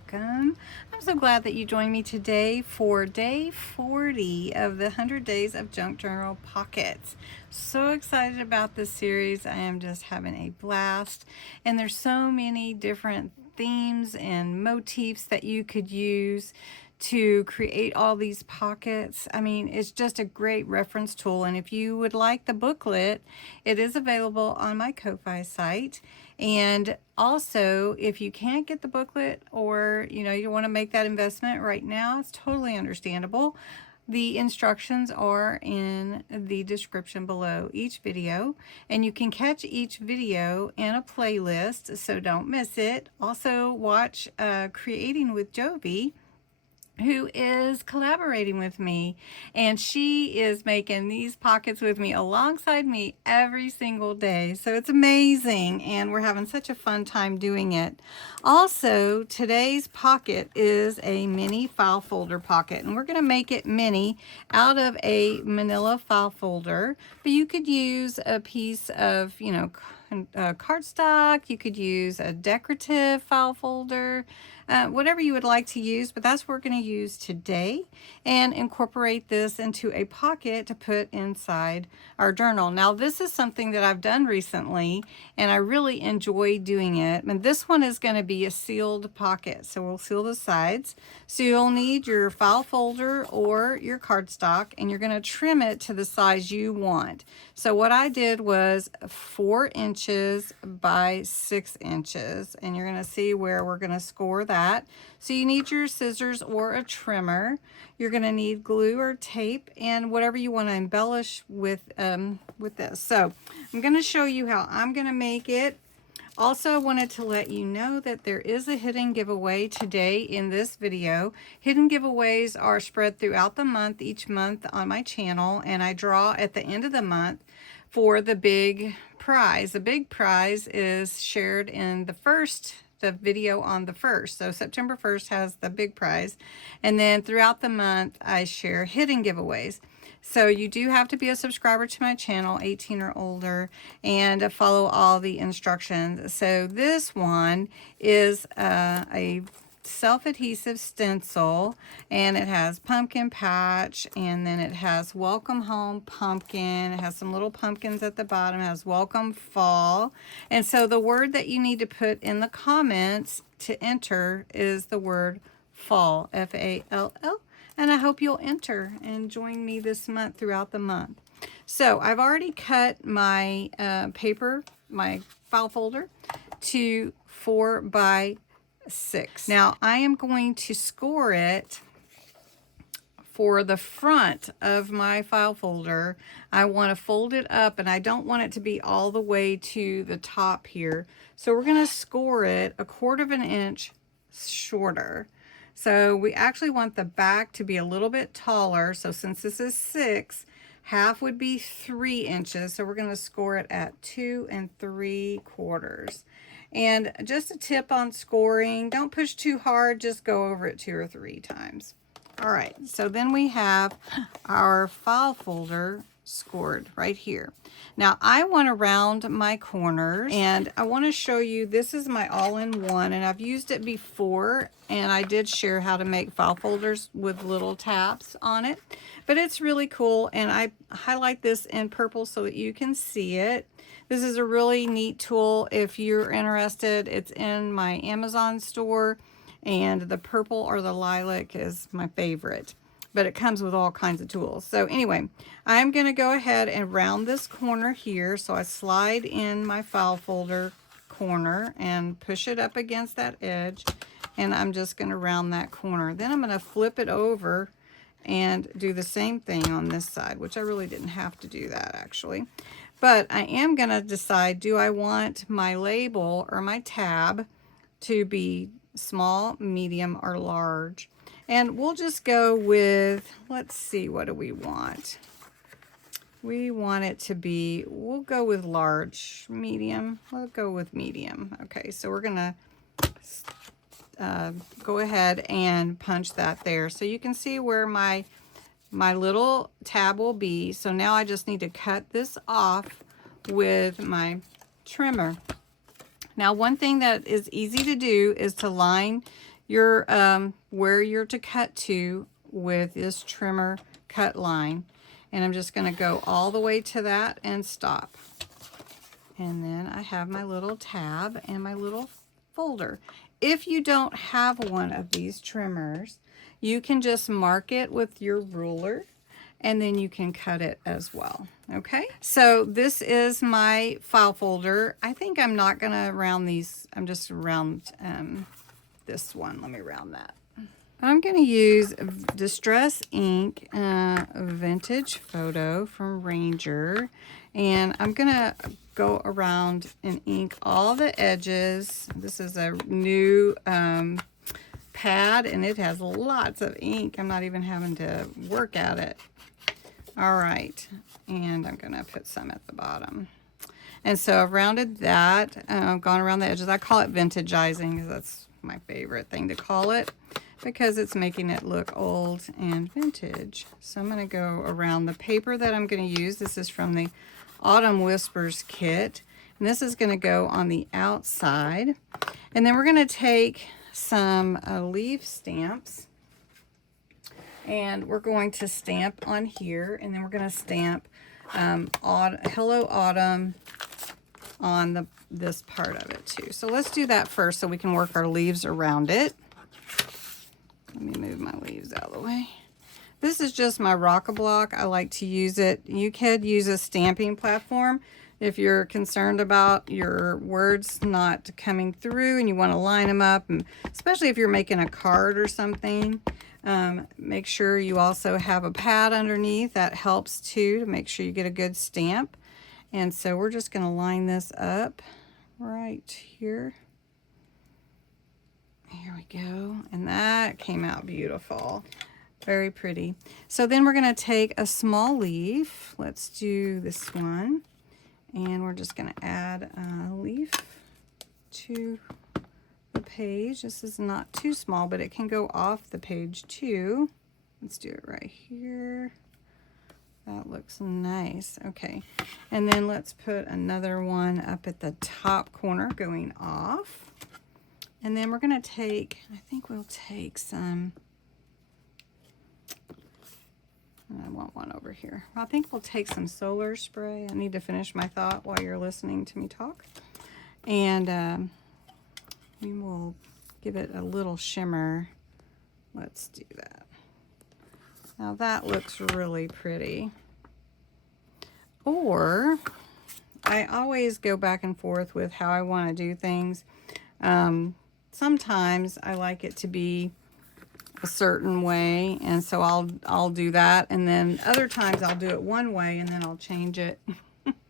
welcome. I'm so glad that you joined me today for day 40 of the 100 Days of Junk Journal Pockets. So excited about this series. I am just having a blast, and there's so many different themes and motifs that you could use to create all these pockets. I mean, it's just a great reference tool, and if you would like the booklet, it is available on my Ko-Fi site. And also, if you can't get the booklet, or you want to make that investment right now, it's totally understandable. The instructions are in the description below each video, and you can catch each video in a playlist, so don't miss it. Also, watch Creating with Jovi, who is collaborating with me, and she is making these pockets with me alongside me every single day. So it's amazing, and we're having such a fun time doing it. Also, today's pocket is a mini file folder pocket, and we're going to make it mini out of a manila file folder, but you could use a piece of cardstock. You could use a decorative file folder, whatever you would like to use, but that's what we're going to use today, and incorporate this into a pocket to put inside our journal. Now, this is something that I've done recently, and I really enjoy doing it. And this one is going to be a sealed pocket, so we'll seal the sides. So you'll need your file folder or your cardstock, and you're going to trim it to the size you want. So what I did was 4 inches by 6 inches, and you're going to see where we're going to score that. So you need your scissors or a trimmer. You're going to need glue or tape, and whatever you want to embellish with this. So I'm going to show you how I'm going to make it. Also, I wanted to let you know that there is a hidden giveaway today in this video. Hidden giveaways are spread throughout the month, each month on my channel, and I draw at the end of the month for the big prize. The big prize is shared in the video on the 1st. So September 1st has the big prize. And then throughout the month, I share hidden giveaways. So you do have to be a subscriber to my channel, 18 or older, and follow all the instructions. So this one is a self-adhesive stencil, and it has pumpkin patch, and then it has welcome home pumpkin. It has some little pumpkins at the bottom. It has welcome fall. And so the word that you need to put in the comments to enter is the word fall, F-A-L-L. And I hope you'll enter and join me this month throughout the month. So I've already cut my paper, my file folder, to 4 by 6. Now I am going to score it for the front of my file folder. I want to fold it up, and I don't want it to be all the way to the top here. So we're going to score it 1/4 inch shorter. So we actually want the back to be a little bit taller. So since this is 6, half would be 3 inches. So we're going to score it at 2 3/4. And just a tip on scoring, don't push too hard, just go over it 2 or 3 times. All right, so then we have our file folder scored right here. Now I want to round my corners, and I want to show you, this is my all-in-one, and I've used it before, and I did share how to make file folders with little tabs on it, but it's really cool, and I highlight this in purple so that you can see it. This is a really neat tool if you're interested. It's in my Amazon store, and the purple or the lilac is my favorite, but it comes with all kinds of tools. So anyway, I'm going to go ahead and round this corner here. So I slide in my file folder corner and push it up against that edge, and I'm just going to round that corner. Then I'm going to flip it over and do the same thing on this side, which I really didn't have to do that actually. But I am going to decide, do I want my label or my tab to be small, medium, or large? And we'll just go with, let's see, what do we want? We want it to be, we'll go with large, medium. We'll go with medium. Okay, so we're going to go ahead and punch that there. So you can see where my little tab will be. So now I just need to cut this off with my trimmer. Now, one thing that is easy to do is to line your where you're to cut to with this trimmer cut line. And I'm just going to go all the way to that and stop. And then I have my little tab and my little folder. If you don't have one of these trimmers, you can just mark it with your ruler and then you can cut it as well. Okay, so this is my file folder. I think I'm not gonna round these. I'm just round this one. Let me round that. I'm going to use Distress Ink Vintage Photo from Ranger, and I'm going to go around and ink all the edges. This is a new pad, and it has lots of ink. I'm not even having to work at it. All right, and I'm going to put some at the bottom. And so I've rounded that, gone around the edges. I call it vintagizing because that's my favorite thing to call it, because it's making it look old and vintage. So I'm going to go around the paper that I'm going to use. This is from the Autumn Whispers kit, and this is going to go on the outside. And then we're going to take some leaf stamps, and we're going to stamp on here, and then we're going to stamp Hello Autumn on this part of it too. So let's do that first so we can work our leaves around it. Let me move my leaves out of the way. This is just my Rock-a-Block. I like to use it. You could use a stamping platform if you're concerned about your words not coming through and you want to line them up, and especially if you're making a card or something. Make sure you also have a pad underneath. That helps too, to make sure you get a good stamp. And so we're just going to line this up right here. Here we go. And that came out beautiful. Very pretty. So then we're going to take a small leaf. Let's do this one. And we're just going to add a leaf to the page. This is not too small, but it can go off the page too. Let's do it right here. That looks nice. Okay, and then let's put another one up at the top corner going off. And then we're going to take, I think we'll take some, I want one over here. I think we'll take some solar spray. I need to finish my thought while you're listening to me talk. And we will give it a little shimmer. Let's do that. Now that looks really pretty. Or I always go back and forth with how I want to do things. Sometimes I like it to be a certain way, and so I'll do that, and then other times I'll do it one way and then I'll change it.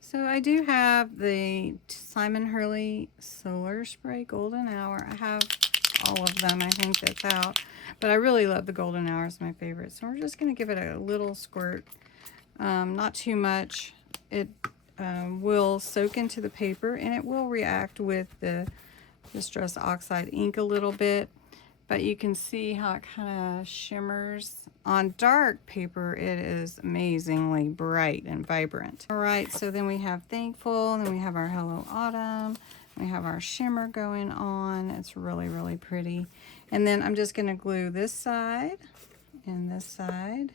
So I do have the Simon Hurley Solar Spray Golden Hour. I have all of them. I think that's out. But I really love the Golden Hour. It's my favorite. So we're just going to give it a little squirt. Not too much. It will soak into the paper, and it will react with the Distress Oxide ink a little bit. But you can see how it kind of shimmers. On dark paper, it is amazingly bright and vibrant. All right, so then we have Thankful, and then we have our Hello Autumn. We have our shimmer going on. It's really, really pretty. And then I'm just going to glue this side and this side,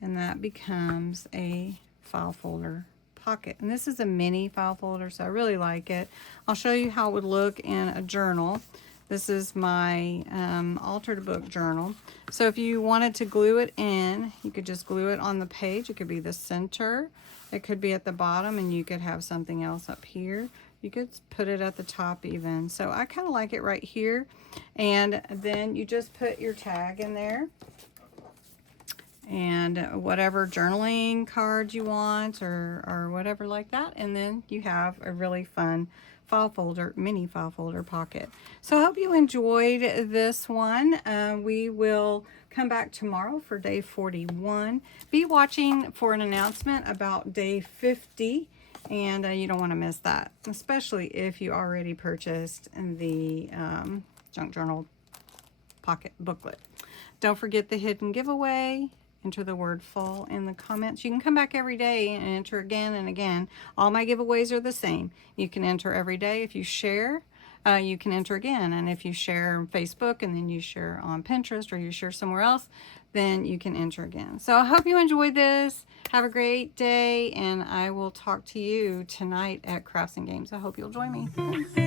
and that becomes a file folder pocket. And this is a mini file folder, so I really like it. I'll show you how it would look in a journal. This is my altered book journal. So if you wanted to glue it in, you could just glue it on the page. It could be the center. It could be at the bottom, and you could have something else up here. You could put it at the top even. So I kind of like it right here. And then you just put your tag in there. And whatever journaling card you want or whatever like that. And then you have a really fun file folder, mini file folder pocket. So I hope you enjoyed this one. We will come back tomorrow for day 41. Be watching for an announcement about day 50. And you don't want to miss that, especially if you already purchased the Junk Journal Pocket booklet. Don't forget the hidden giveaway. Enter the word fall in the comments. You can come back every day and enter again and again. All my giveaways are the same. You can enter every day. If you share you can enter again. And if you share on Facebook and then you share on Pinterest or you share somewhere else, then you can enter again. So I hope you enjoyed this. Have a great day, and I will talk to you tonight at Crafts and Games. I hope you'll join me.